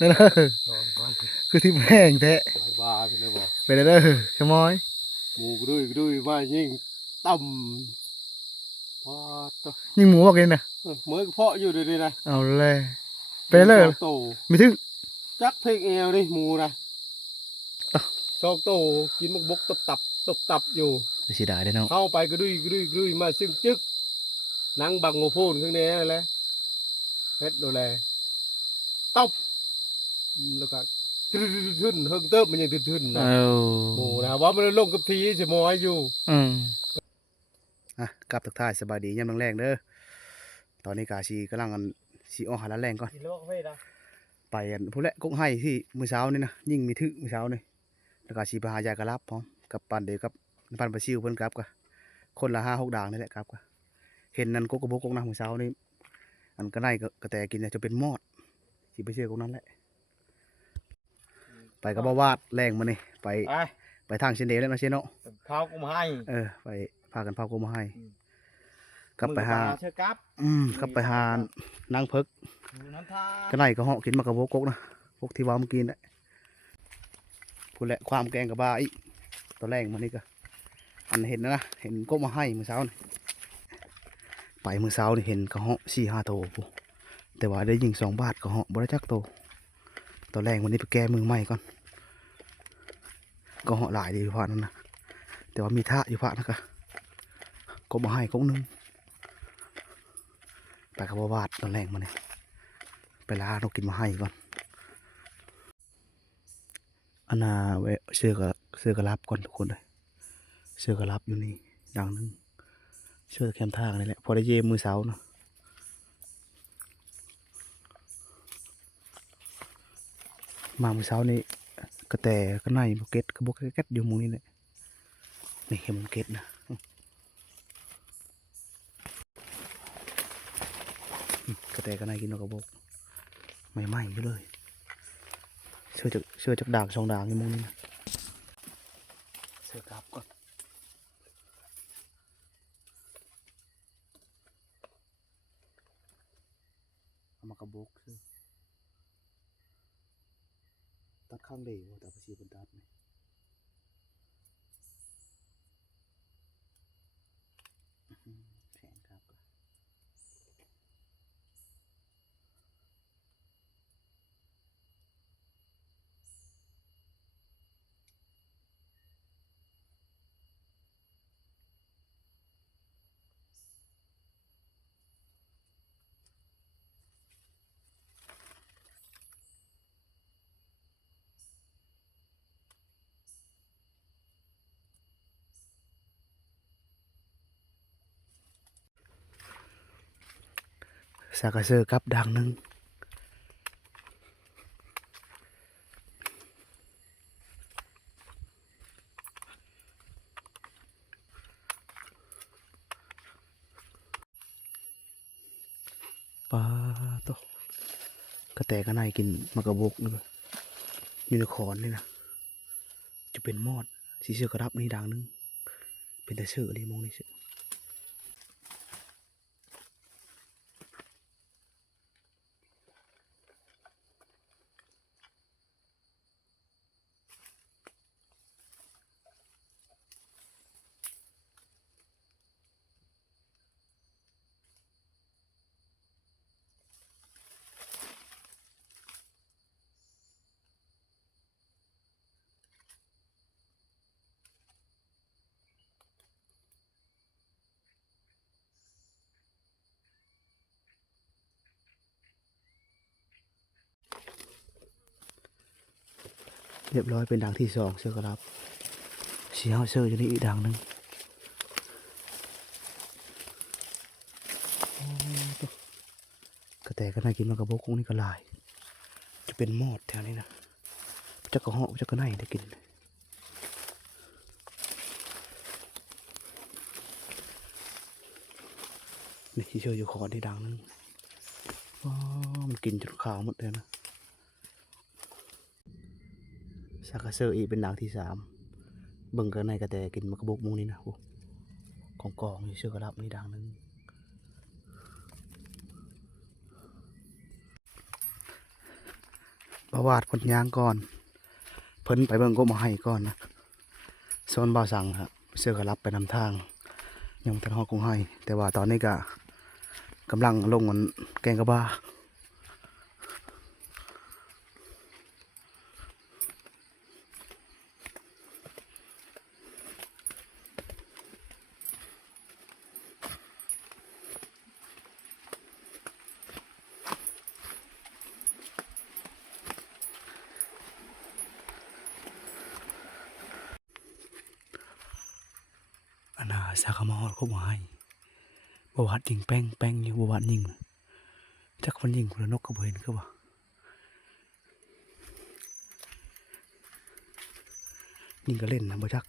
นั่นเด้อคือที่แม่งแท้หลายบาทเลยบอกไปเด้อชะมอยหมูกระดุยมายิ่งต่ำพอตัวยิงหมูบอกเลยนะเมื่อเพาะอยู่ดีๆนะเอาเลยไปเด้อโตไม่ถึงจักเพลงเอวดิหมูนะชอบโตกินมุกบกตับอยู่ไม่เสียดายเลยเนาะเข้าไปกระดุยมาซึ่งจึกนั่งบังโงโฟนข้างในแหละเฮ็ดดูแลตบแล้วก็ทึ่นเฮิงเติบมันยังทึ่นนะเอาหมูนะว่ามันลงกับทีจะมอยอยู่อืมกลับทักทายสบายดียามแรงๆเด้อตอนนี้กาชีกำลังสีออกหาร้านแรงก่อนไปผู้เละกุ้งให้ที่มื้อเช้านี่นะยิ่งมีทึมื้อเช้านี่แล้วก็ชีไปหายากระลับพร้อมกับปันเดียวกับปันปลาซิวเพิ่นกลับกะคนละ5-6ด่างนี่แหละครับกะเห็นนั่นกกระบกกนะมื้อเช้านี่อันก็ได้กระแตกินเนี่ยจะเป็นมอดสิไปเชื่อกนั้นแหละไปกับบ่าวาดแรงมานี่ไปทางเชนเดแล้วนะเชนเนาะข้าวกูมาให้ไปพากันพากูมาให้กลับไปหาเชื่อกับกลับไปหานางเพิกก็ไล่ก็เหาะกินมากระโบกกนะพวกที่ว่าเมื่อกี้นี่พูดแหละความแกงกับบ้าอีตัวแรงมานี่ก็อันเห็นนะเห็นกบมาให้มื้อเช้านี่ไปมื้อเช้านี่เห็นกระเหาะ4-5 โตปุ๊แต่ว่าได้ยิง2 บาทกระเหาะบริจักโตตัวแรงวันนี้ไปแก้มือใหม่ก่อนก็เหาะหลายดีอยู่พานั่นนะแต่ว่ามีท่าอยู่พานะกะกบมาให้กบนึงไปกับวาดตัวแรงมาเนี่ยไปลาเรากินมาให้ก่อนอันน่ะเวเสื้อกระลับก่อนทุกคนเลยเสื้อกระลับอยู่นี่ดังนึงเสื้อแคมทางนี่แหละพอได้เย่มือเสาเนาะมามือเสานี่กระแตก็ในบุกเก็ตกระบุกเก็ตอยู่มุมนี้เลยนี่เห็นบุกเก็ตนะกระแตก็ในกินนกกระบอกไม่ไหม้อยู่เลยเสื้อจากด่าง2 ด่างในมุมนี้นะเสื้อกลับก่อนเอามากระบอกซื้อตัดข้างเดียวแต่ภาษีบนตัดนี่แข็งครับสากเสื้อกับด่างนึงปลาโตกระแตก็น่ากินมากระบอกนี่เลยยูนิคอร์นนี่นะจะเป็นมอดสีเสื้อกระดับนี่ด่างนึงเป็นแต่เสื้อเลยมองนี่เสื้อเรียบร้อยเป็นด่างที่2เสื้อกระดับสีเฮาเสื้อจะนี่อีกด่างนึงกระแตก็น่ากินมากระบอกนี่ก็ลายจะเป็นมอดแถวนี้นะจะกระเหาะจะกระไนได้กินนี่ที่เชื่ออยู่คอที่ดังนึงมันกินจนขาวหมดเลยนะสักกระเซอร์อีเป็นด่างที่3เบิ่งกันในกระแตกินมากระบอกมุงนี่นะกองอยู่เชื่อกระดับนี่ดังนึง าวาดเพิ่นย่างก่อนเพิ่นไปเบิ่งกบมาให้ก่อนนะโซนบ่าวสั่งครับเสื้อก็รับไปนำทางยังบ่ทันฮอดกงให้แต่ว่าตอนนี้ก็กำลังลงมันแกงกะบ้าอันน่ะสากะมาฮอดกบมาให้บ่วาดยิงแป้งแป้งอยู่บ่วาดยิงจักมันยิงคนละนกก็บ่เห็นคือว่ายิงก็เล่นนะบ่จัก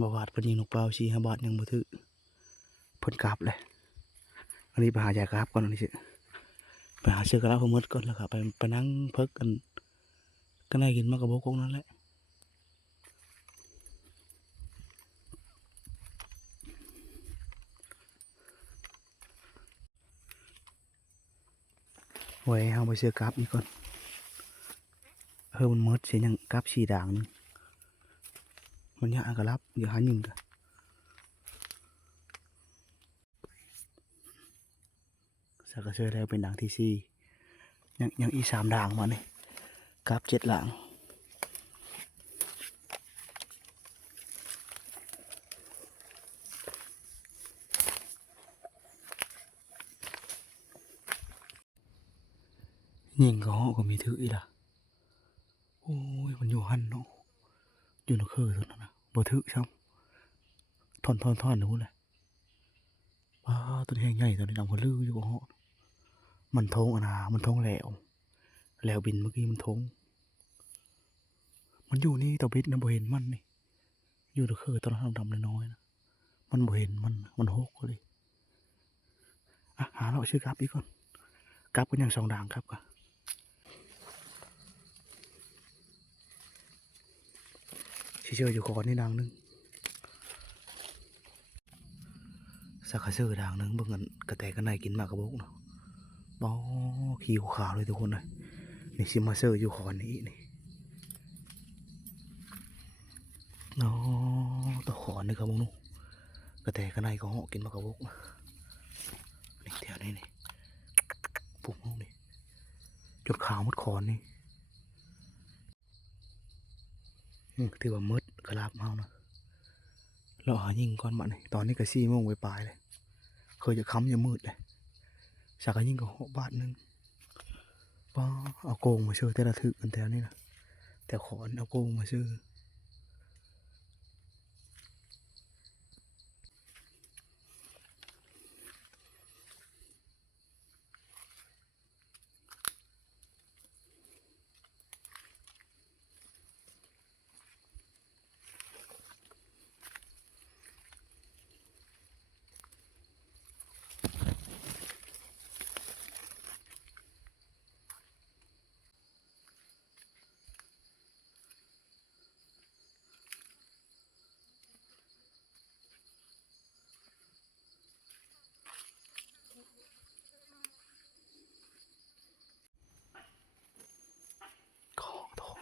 บ่วาดเพิ่นยิงนกเปล่า4-5 บาทยังบ่ถึกเพิ่นกลับเลยอันนี้ไปหายายกราบก่อนอันนี้สิไปหาเชือกกระลาพมดก่อนแล้วก็ไปนั่งเพิกกันก็ได้กินมากระบอกกนั่นแหละไว้เอาไปเชือกกราบอีกก่อนมันมดเสียยังกราบสีด่างนึงมันยากกระลับอย่าหาหนึ่งกันสักกระเชือแล้วเป็นด่างที่สี่ยังอี3 ด่างมาเนี่ยกราบ7 หลังยิงก็เหาะก็มีถืออีล่ะโอ้ยมันอยู่หันเนาะอยู่ในคือตัวนั้นนะบ่ถือช่ำท่อนนู้นเลยว้าตัวนี้ใหญ่ตัวนี้ดำกว่าลืออยู่ก็เหาะมันทงอ่ะนะมันทงแล้วบินเมื่อกี้มันทงมันอยู่นี่ตัวบิดนะบ่เห็นมันนี่อยู่ในคือตัวนั้นดำน้อยๆนะมันบ่เห็นมันหกเลยอ่ะหาเราชื่อกราฟอีกก่อนกราฟก็ยัง2 ด่างครับก็เชื่ออยู่ก่อนนี่ด่างนึงสักกระเสือด่างนึงเบิ่งกันกระแตกันไหนกินมากกระบอกเนาะบ่ขี้ขาวเลยทุกคนเลยนี่ซิมาเซอร์อยู่ขอนนี้นี่เนาะตัวขอนนี่ครับพวกนู้นกระแตกันไหนก็เหาะกินมากกระบอกนี่แถวนี้นี่ปุ๊บนี่จุดขาวมดขอนนี่ถือว่ามืดกระลาบเมานะเราหายิงก่อนมานี่ตอนนี้ก็4 โมงไปปลายเลยเคยจะค้ำจะมืดเลยสักก็ยิงก็6 บาทนึงป้าเอาโกงมาซื้อแต่ละถึกกันแถวนี้นะแต่ขอนเอาโกงมาซื้อขอโทษ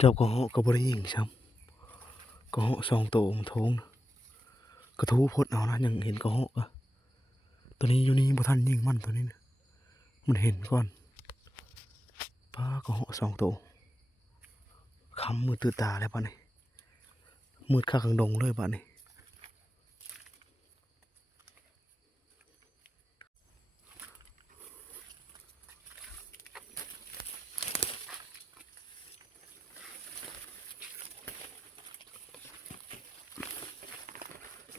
เจ้าก็เหาะก็บ่ได้ยิงซ้ำก็เหาะ2 ตัวของท้องนะกระทู้พดเอานะยังเห็นก็เหาะอะตัวนี้อยู่นี่บ่ทันยิงมันตัวนี้นะมันเห็นก่อนป้าก็เหาะ2 ตัวค้ำมือตื่นตาแล้วป่ะนี่มืดข้างดงเลยป่ะนี่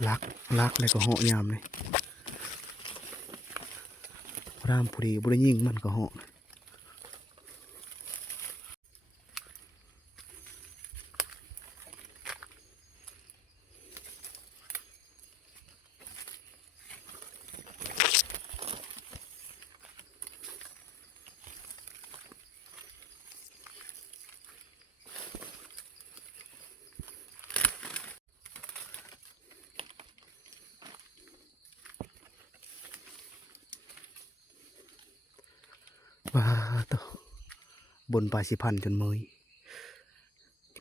ลักลักเลยก็เหาะยามเลยรามผู้ดีบ่ได้ยิงมันก็เหาะว้าตัวบนปลายสิพันจนเมย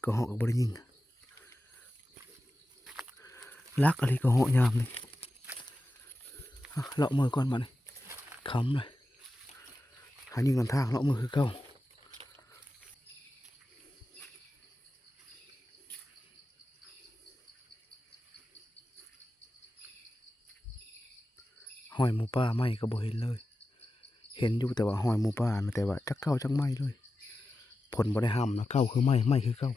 ก็เหาะก็บ่ได้ยิงลักอะไรก็เหาะยามเลยเลาะมือก่อนมาเลยค้ำเลยหายิงกันทางเลาะมือคือเก่าหอยหมูป่าไม่ก็บ่เห็นเลย เห็นอยู่แต่ว่าหอยหมูป่านะแต่ว่าจักเก้าจักไม่เลยผลบ่ได้ห้ามนะเก้าคือไม่คือเก้า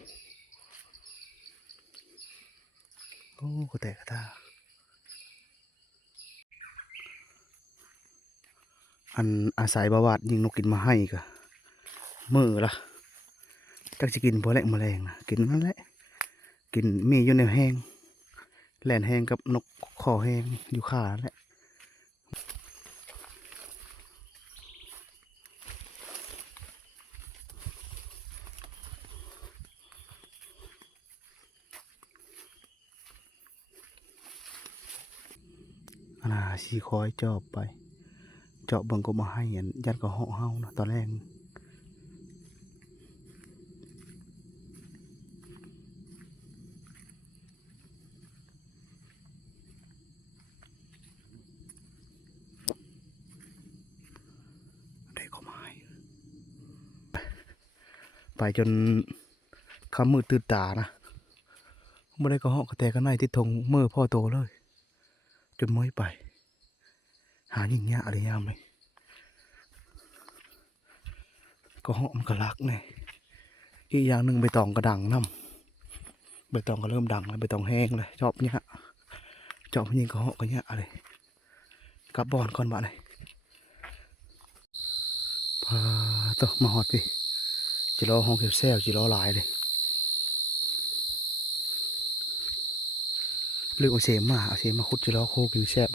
โอ้ก็แตกกระตาอันอาศัยบาวาดยิงนกกินมาให้กะมือละจักจะกินพอแหลกแมลงนะกินนั่นแหละกินมีอยู่ในแห้งแหลนแห้งกับนกคอแห้งอยู่ขาแหละสีคอยจอบไปเจาะเบิ่งก็มาให้ยันก็เหาะเฮานะตอนแรกได้ก็มาให้ไปจนคำมืดตื่นตานะไม่ได้ก็เหาะกระแตกันในที่ทงมือพ่อโตเลยจนม้อยไปหายิงเงี้ยอะไรยามเลยก็เหาะมันก็รักเนี่ยอีกอย่างหนึ่งใบตองกระดังน้ำใบตองก็เริ่มดังแล้วใบตองแห้งเลยชอบเนี้ยชอบยิงก็เหาะก็เนี้ยอะไรกลับบอลก่อนบ้านเลยพาตัวมาหอดพี่จะรอห้องเก็บแซวจะรอหลายเลยเลือกเอาเสียมาเอาเสียมาคุดจะรอโคกินแซบ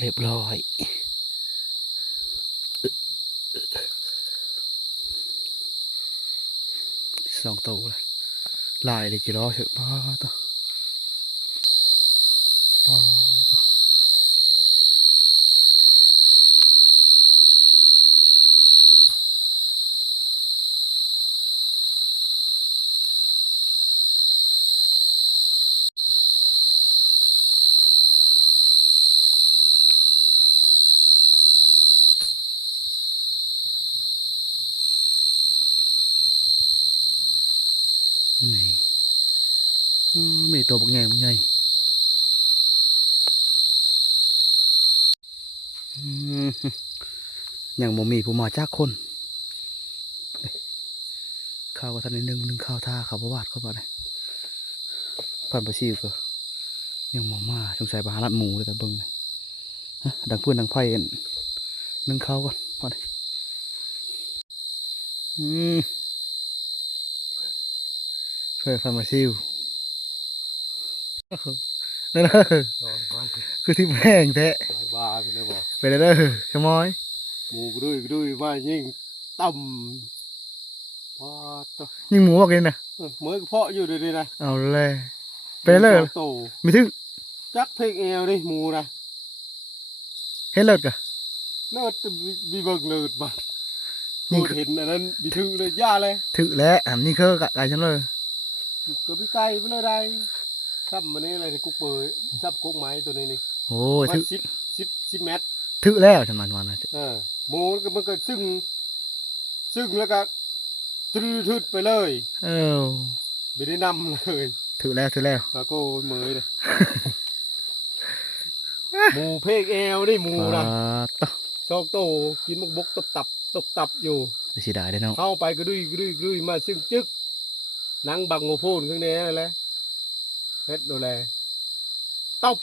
เรียบร้อยสองตัวเลยลายเลยจะรอเถอะป้าตัวป้าตัวนี่มีตัวบักใหญ่บักใหญ่ยังบ่มีผู้มาจากคนข้าวก็ทันนิดนึงข้าวท่าข้าวประวัติเข้าไปเลยผ่านไปซิวก็ยังบ่มาสงสัยไปหาลัดหมูเลยแต่เบิ่งเลยดังเพื่อนดังไพ่นึ่งข้าวก่อนพอเลยเพื่อผ่านมาซิวนั่นเด้อคือที่แม่งแท้ หลายบาทเลยบอก ไปเลยเด้อชะมอย หมูกระดุยมายิ่งต่ำว้าตัว ยิงหมูบอกเลยนะ เมื่อเพาะอยู่ดีๆนะ เอาเลยไปเลย โต มีถึง จักเพกเอวดิหมูนะ เฮ็ดเลิศกะ เลิศมีเบิ่งเลิศมา นี่ พูดเห็นอันนั้นมีถึงเลยย่าเลย ถึงแล้วนี่คือกะไก่ฉันเลย ก็พี่ไก่ไปเลยได้ซ้ำมันนี่อะไรกุ๊กเปยซ้ำกุ๊กไม้ตัวนี้นี่ โอ้ย มัน ถึง สิบเมตร ถึงแล้วฉันมันวันนะ หมูมันก็ซึ่งแล้วก็ ตรึทึดไปเลย เออ ไม่ได้นำเลย ถือแล้วถือแล้ว แล้วก็เหมยเลยหมูเพกแอลได้หมูนะ ต่อ ชอกโตกินมักบกตบตับอยู่ ไม่ใช่ได้เด้อน้อง เข้าไปก็ดุยมาซึ่งจึกหนังบังโงโพนข้างในนั่นแหละเฮ็ดดูแลตบ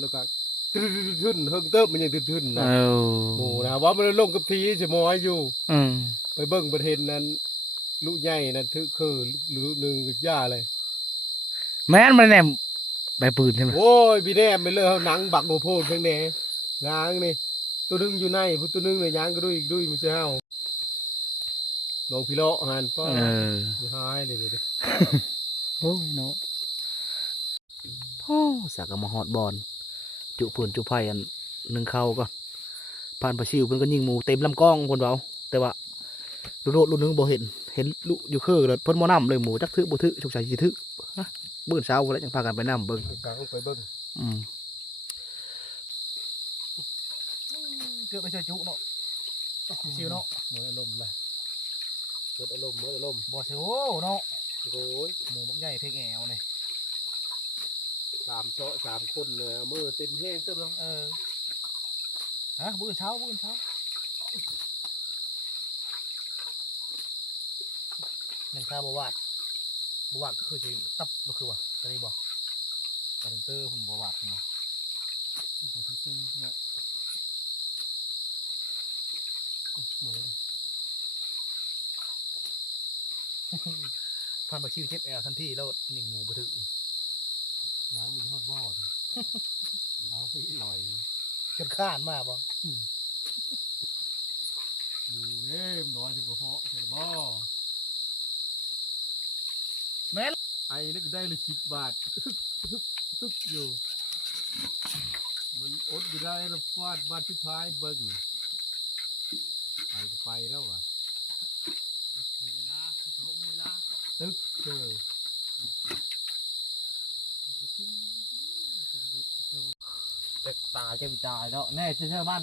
แล้วก็ทึนเฮิงเติบมันยังทึนนะ เออ หมูนะว่ามันลงกับทีจะมอยอยู่ อืม ไปเบิ่งประเทศนั้นลูกใหญ่นั่นถือคือลูกหนึ่งกับย่าเลย แม่นมันแน่ใบปืนใช่ไหม โอ้ยพี่แนมไปเลยเอาหนังบักโงโพนข้างในงางนี่ตัวหนึงอยู่ในผู้ตัวหนึงเลยยางก็ดุยมันจะเฮาน้องพี่เลาะหันป้า เออ หายเลย โอ้ยเนาะโอ้สักกะมาฮอดบอลจุปืนจุไผ่อันหนึ่งเข้าก็ผ่านประชิวเพิ่นก็ยิงหมูเต็มลำกล้องคนเบาแต่ว่าลูกนึงบ่เห็นลูกอยู่คือเลยเพิ่นบ่นำเลยหมูจักถือบ่ถือสงสัยสิถือฮะมื้อเช้าพุ่นแหล้วจังพากันไปนำเบิ่ง กลางไปเบิ่ง อืมเกือบไปช่วยจุเนาะชิวเนาะ หมดอารมณ์เลยหมดอารมณ์ บ่สิโอ้เนาะ โอ้ย หมูบักใหญ่เพกแอวนี่ 3 คนเลยมือเต็มแห้งเต็มแล้ว เออฮะมื้อเช้ายังข้าบ่วาดก็คือสิตับบ่คือว่าตอนนี้บ่ตอนเตอร์ผมบ่วาดพุ่นบ่ผ่านมาชิวเจ็บแอวทันทีแล้วยิงหมูบ่ถึกนี่ น้ำมันฮอดบอดเอาไปลอย จนข้านมาบ่ หมูเด้มน้อยจังกว่าเพาะเห็นบ่ แม่น ไอ้นึกได้เลย10 บาทฮึกอยู่มันอดอยู่ได้แล้วฟาดบาทสุดท้ายเบิ่งไปก็ไปแล้วว่ะตึกเจอ จะตายจะมีตายแล้วแน่เชื่อมัน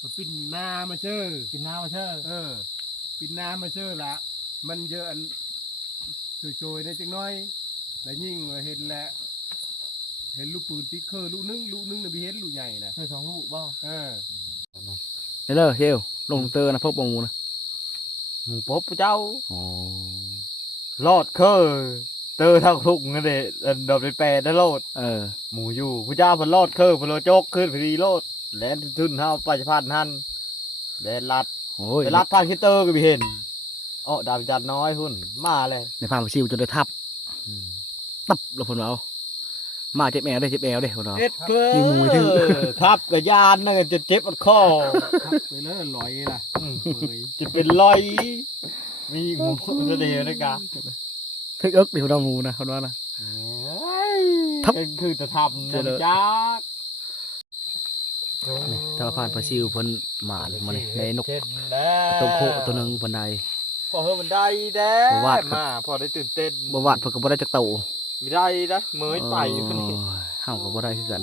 มันปิ้นหน้ามาเชื่อ กินน้ำมาเชื่อ ปิ้นหน้ามาเชื่อละมันเยอะอันโชยๆได้จังน้อยแล้วยิ่งเราเห็นแหละเห็นลูกปืนติดเคอลูกนึงน่ะพี่เห็นลูกใหญ่น่ะ เชื่อ2 ลูกบ่ เออ เด้อเชียวลงเตอร์นะพบบ่หมูนะ หมูปบเจ้า อ๋อ รอดเคอเตอทั้งทุกนั่นเองดอกเป็นแปดได้โลด เออ หมูอยู่ผู้เจ้าเพันรอดเคอเพันโลจกขึ้นพอดีโลดแลนทึนเท้าไปพันหันแลนลัด โอ้ย ไปลัดทางคิดเตอร์ก็ไปเห็นอ๋อดาบจัดน้อยหุ่นมาเลย ในผ่านมาชิวจนได้ทับตับแล้วเพิ่นว่าเอามาเจ็บแอวได้เพิ่นว่า เอ็ดเคอ ยิงหมูให้ถึง ทับกับยานนั่นก็จะเจ็บอัดคอ ทับไปเลยลอยล่ะเมย จะเป็นรอยมีหมูจะเดียวนะกะ ทึกเอิกเดี๋ยวเราหมูนะเพิ่นว่านะ ทั ทั บ บคือจะทำนะจัก นี่ถ้าผ่านมาชิวเพิ่นหมาเลยมานี่ในนก เช่นแล้ว ตัวโคตัวหนึงเพิ่นได้ พอเฮอมันได้แด้ บ่วาดครับ มาพอได้ตื่นเต้น บ่วาดเพิ่นก็บ่ได้จักโต ไม่ได้นะเมยไปอยู่คนนี้ โอ้ยเฮาก็บ่ได้คือกัน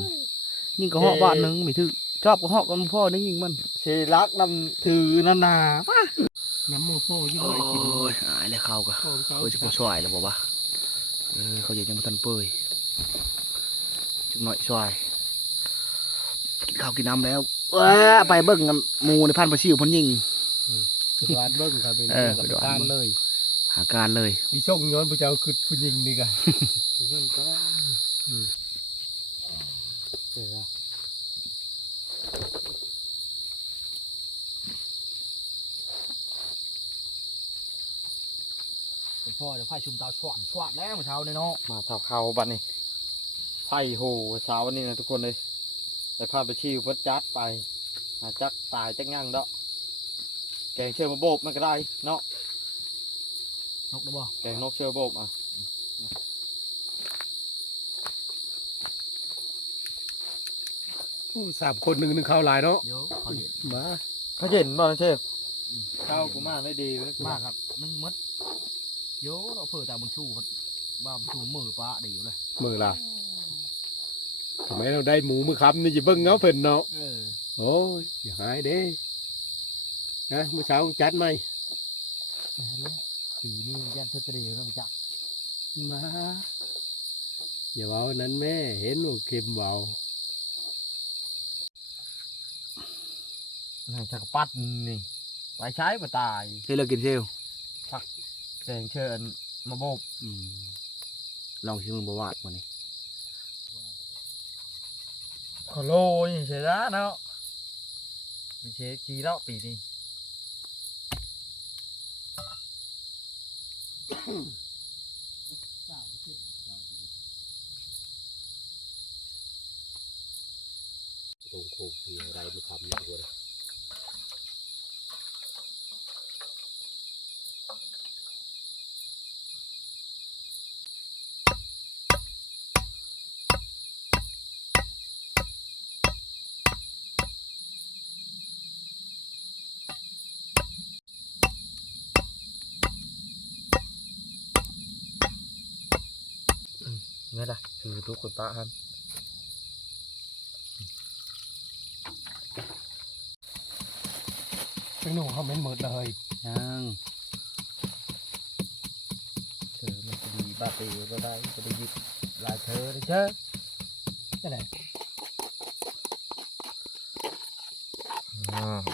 ยิงก็เหาะบ้านหนึงมีถึกชอบก็เหาะกันพ่อได้ยิงมัน เชลักนำถือนานา น้ำโมโฟยิ่ง โอ้ เลยกิน ยอายเลยเขาก็ โอ้ยเขา เพิ่นสิบ่ช่วยแล้วบ่วะเขายังบ่ทันเปื่อยจักหน่อยช่วยกินข้าวกินน้ำแล้วไปเบิ่งกันหมู่ในพันประชิวเพิ่นยิง สวาดเบิ้งครับเป็น เออ กับการเลย หาการเลย มีช่องย้อนพระเจ้าคือผู้หญิงนี่กัน พ่อจะพายชุมตาชวดแล้วเมื่อเช้านี่เนาะ มาทับเขาบัดนี้ไผ่โหเช้าวันนี้นะทุกคนเลยแต่พาไปชิวเพิ่นจัดไปมาจักตายจักงั่งเด้อแกงเชื่อมาโบกมันก็ได้เนาะ นกได้บ่ แกงนกเชื่อโบกอ่ะ 3 คนหนึ่งเข้าหลายเนาะ เดี๋ยวเขาเห็น มา เขาเห็นบ่นะเชฟข้าวกูมาไม่ดีเลย มากครับนึงมดเดี๋ยวเราเผื่อแต่บนชูบ้าบนชูมือปลาเดี๋ยวเลย มือล่ะทำไมเราได้หมูมือคำนี่จะเบิ้งเงาเพิ่นเนาะโอ้ยอย่าหายเด้นะเมื่อเช้าจัดไหม ปีนี้ยันทตรีต้องจัก มาอย่าเว้านั้นแม่เห็นหนูเข็มเว้า จักรปัดนี่ไปใช้มาตาย เฮ้ยเรากินเชล แดงเชิญมาโบบ ลองชิมมึงบวาดมานี่ ขอโลยเสียละเนาะไปเช็ดกี่แล้วปีนี้ ตรงโคกที่อะไรมาทำอย่างกูเลย ไงล่ะคือทุกคนปะครับ เป็นหนูเขาไม่หมดเลย ยัง เธอมันจะดีบ้าปีก็ได้จะได้หยิบลายเธอได้เจ้า ก็ได้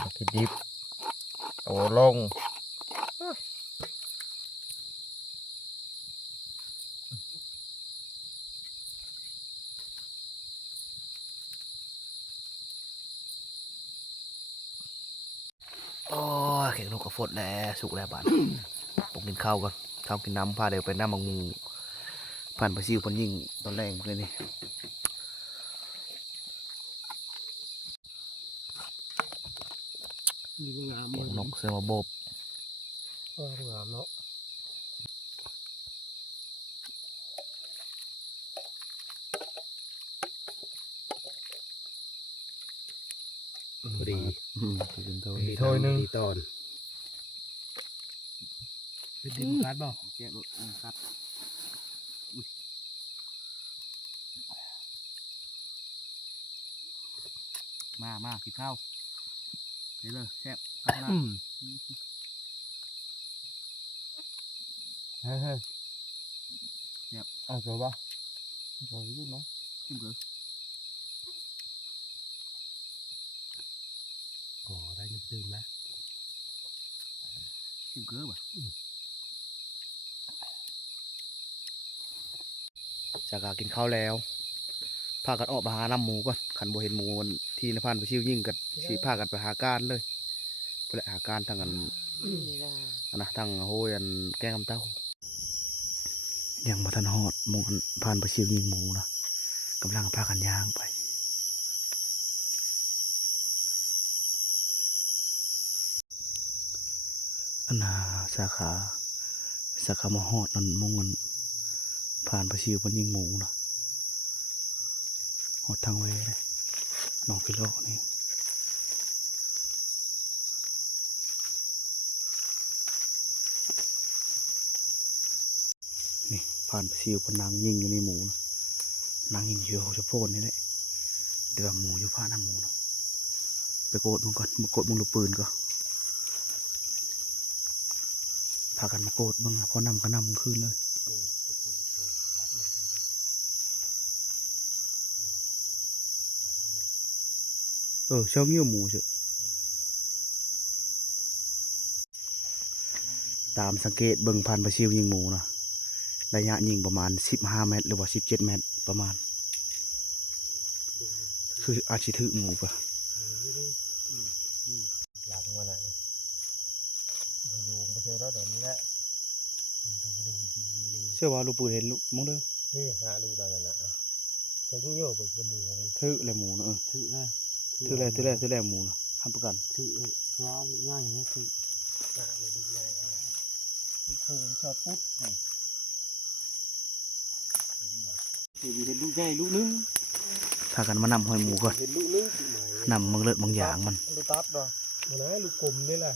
โอเคดิบโอ้ลง โอ้ยเข่งนกกระฟดแล้วสุกแล้วบาน ผมกินข้าวก่อนข้าวกินน้ำพาเดี๋ยวไปน้ำมังมูผ่านไปซิวคนยิ่งตอนแรกเลยนี่ นี่มันงาม เข่ เล ง ย นกเสือมาโบบ งามเนาะพอดี กินเท่า ดีถ้วยหนึงดีตอนเป็นดิบกัดบ่ แกะรถครับมากินข้าวเดี๋ยวเลยแซ่บข้าวหน้า เฮ้ยเฮ้ย Yep. เอาเจอปะเจอยุ่งเนาะ ชิมเลย โอ้ได้ยังตื่นนะ ชิมเกลือป่ะจากการกินข้าวแล้วพากันออกมาหาน้ำหมูก่อนขันบ่เห็นหมูมันที่นพันไปชิวยิ่งกันสิพากันไปหาการเลยไปแหละหาการทางกันอันนะทางโฮยันแกงคำเต้ายังมาทันฮอดหมูอันผ่านไปชิวยิงหมูนะกำลังพากันย่างไปอันน่ะสาขามาฮอดนั่นหมุงอันผ่านไปชิวมันยิงหมูนะฮอดทางเวเลยน้องพิโลนี่นี่ผ่านไปชิวพนางยิงอยู่ในหมูนะนางยิงอยู่เขาจะโพดนี่แหละเดี๋ยวหมูอยู่ผ่านหน้าหมูนะไปโกดมึงก่อนมากดมึงลูกปืนก่อนพากันมาโกดมึงนะพอนำก็นำมึงขึ้นเลยช่องเงี้ยวหมูเฉยตามสังเกตเบิ่งพันธุ์ประชิวยิงหมูนะระยะยิงประมาณ15 เมตรหรือว่า17 เมตรประมาณคืออาชิถือหมูปะ หลังมันอ่ะนี่ อยู่ไม่ใช่แล้วเดี๋ยวนี้แหละ ทางกระดิ่งปีนี่ เชื่อว่าลูกปืนเห็นลูกมองเด้อ เฮ้ยน่าดูดังนั้นนะจะก็โย่เปิดกระหมูเลย ถือเลยหมูนะถือเลย ถือเลยหมูนะห้ามประกัน ถือร้อนง่ายนะถือ น่าเลยดูใหญ่เลย คือชอบปุ๊บนี่เห็นลูกใหญ่ลูกนึง พากันมานำหอยหมูก่อน เห็นลูกนึงสิไหม นำมึงเลิศบางอย่างมัน ลูกตับดอก มันนะลูกกลมนี่แหละ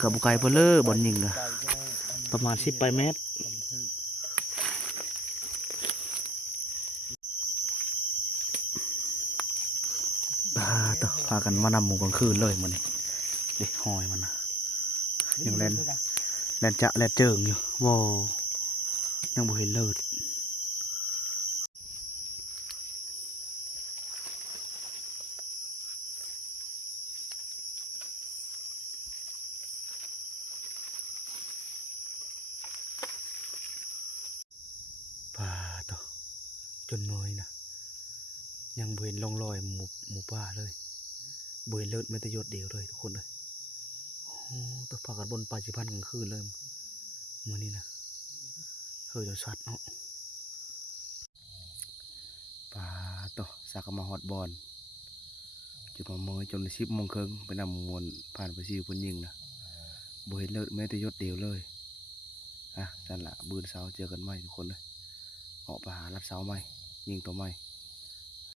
กับบุกไก่เปเลอร์บอลยิงนะประมาณ10 เมตรต่อผ่าน ากันมานำหมูกลางคืนเลยมันนี่เด็กหอยมันนะยังเล่นจะแล่นเจิงอยู่ว้าวยังบ่เห็นเลิศป่าต่อจนเมยนะยังบ่เห็นร่องรอยหมูป่าเลยบ่เห็นเลิศแม้แต่หยดเดียวเลยทุกคนเลยโอ้ต้องพากันบนป่าชิพันกลางคืนเลยมื้อนี้นะเฮ้ยจะชัดเนาะป่าต่อสากมาฮอดบอลจุดมาเมยจน10 โมงครึ่งไปนำมวลผ่านไปซิวเพิ่นยิงนะบ่เห็นเลิศแม้แต่หยดเดียวเลยนั่นล่ะมื้อเช้าเจอกันใหม่ทุกคนเลยออกไปหารัดเช้าใหม่ยิงตัวใหม่